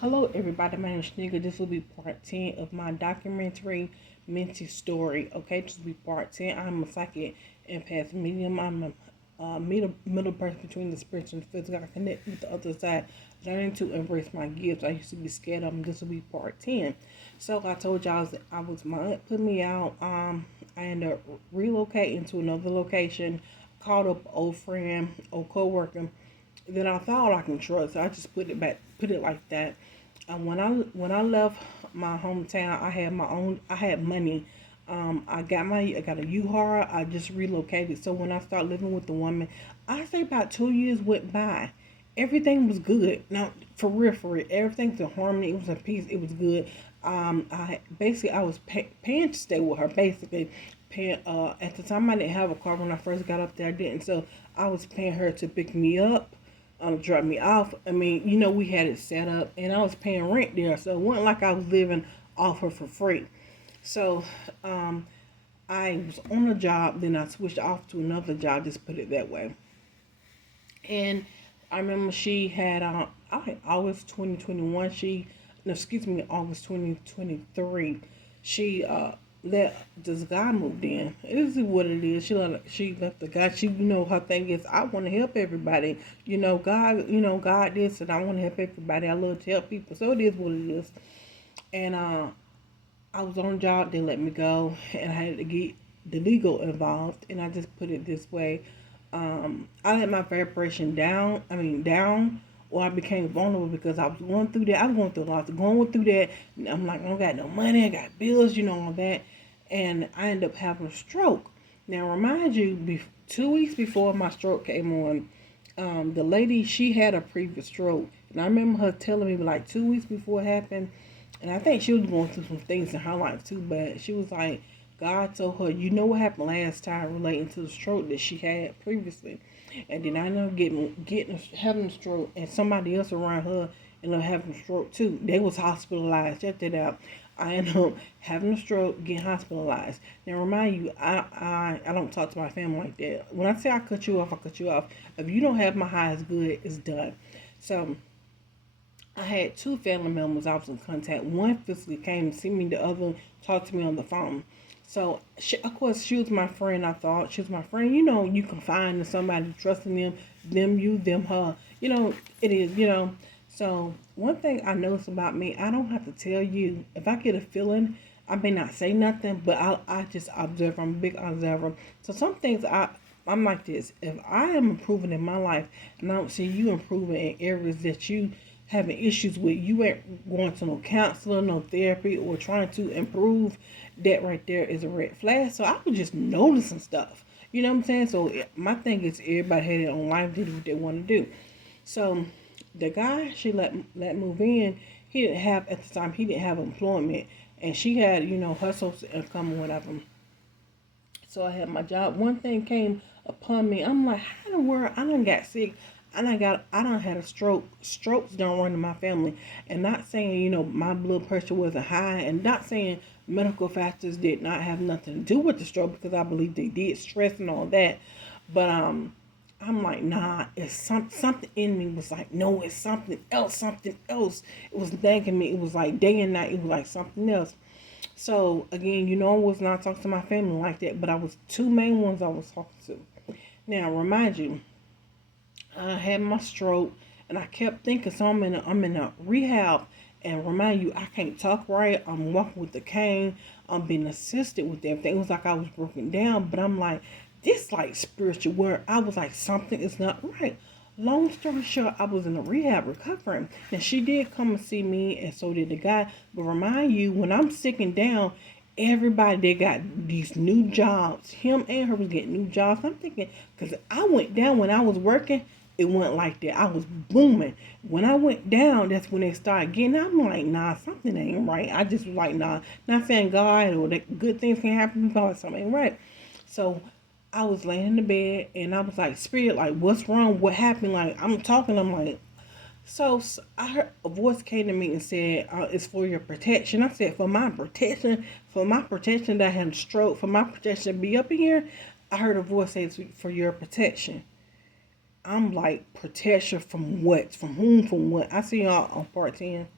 Hello, everybody. My name is Nigga. This will be part 10 of my documentary, Minty Story. Okay, this will be part 10. I'm a psychic empath medium. I'm a middle person between the spiritual and physical. I connect with the other side, learning to embrace my gifts. I used to be scared of them. This will be part 10. So, I told y'all my aunt put me out. I ended up relocating to another location, called up an old friend, old co-worker that I thought I can trust. So I just put it like that. When I left my hometown, I had money. I got a U-Haul. I just relocated. So when I started living with the woman, I say about 2 years went by. Everything was good. Now, for real, everything's in harmony. It was in peace. It was good. I was paying to stay with her. Basically, paying. At the time, I didn't have a car when I first got up there. I didn't. So I was paying her to pick me up, drop me off. I mean, we had it set up, and I was paying rent there, so it wasn't like I was living off her for free. So, I was on a job, then I switched off to another job. Just put it that way. And I remember she had August 2021. No, excuse me, August 2023. She let this guy moved in. This is what it is. She left the guy. Her thing is, I want to help everybody. God this, and I want to help everybody. I love to help people. So it is what it is. And I was on a job. They let me go, and I had to get the legal involved. And I just put it this way: I let my vibration down. Down, or I became vulnerable because I was going through that. I was going through a lot. Going through that, I'm like, I don't got no money. I got bills, all that, and I ended up having a stroke. Now, remind you, 2 weeks before my stroke came on, the lady, she had a previous stroke, and I remember her telling me like 2 weeks before it happened, and I think she was going through some things in her life too. But she was like, God told her, you know what happened last time relating to the stroke that she had previously. And then I ended up having a stroke, and somebody else around her ended up having a stroke too. They was hospitalized. Check that out. I ended up having a stroke, getting hospitalized. Now, remind you, I don't talk to my family like that. When I say I cut you off, I cut you off. If you don't have my highest good, it's done. So I had two family members I was in contact. One physically came to see me, the other talked to me on the phone. So, of course, she was my friend. I thought she was my friend. You confide in somebody, trusting them, you, them, her. It is, So, one thing I notice about me, I don't have to tell you. If I get a feeling, I may not say nothing, but I just observe. I'm a big observer. So, some things I'm like this. If I am improving in my life and I don't see you improving in areas that you having issues with, you ain't going to no counselor, no therapy, or trying to improve, that right there is a red flag. So I was just noticing stuff. You know what I'm saying? So my thing is, everybody had their own life, did what they want to do. So the guy she let move in, he didn't have employment, and she had her social income or whatever. So I had my job. One thing came upon me. I'm like, how in the world I done got sick? I done had a stroke. Strokes don't run in my family. And not saying, my blood pressure wasn't high, and not saying medical factors did not have nothing to do with the stroke, because I believe they did, stress and all that. But I'm like, nah, it's something in me was like, no, it's something else, something else. It was nagging me. It was like day and night. It was like something else. So again, I was not talking to my family like that, but I was two main ones I was talking to. Now, remind you, I had my stroke, and I kept thinking, so I'm in a rehab, and remind you, I can't talk right. I'm walking with the cane. I'm being assisted with everything. It was like I was broken down, but I'm like, this like spiritual word. I was like, something is not right. Long story short, I was in a rehab recovering. And she did come and see me, and so did the guy. But remind you, when I'm sick and down, everybody they got these new jobs. Him and her was getting new jobs. I'm thinking, because I went down when I was working, it wasn't like that. I was booming. When I went down, that's when they started getting. I'm like, nah, something ain't right. I just was like, nah, not saying God or that good things can happen, because something ain't right. So I was laying in the bed, and I was like, Spirit, like, what's wrong? What happened? Like, I'm talking. I'm like, so I heard a voice came to me and said, "It's for your protection." I said, for my protection that I had a stroke, for my protection to be up in here." I heard a voice say, "It's for your protection." I'm like, protection from what? From whom? From what? I see y'all on part 10.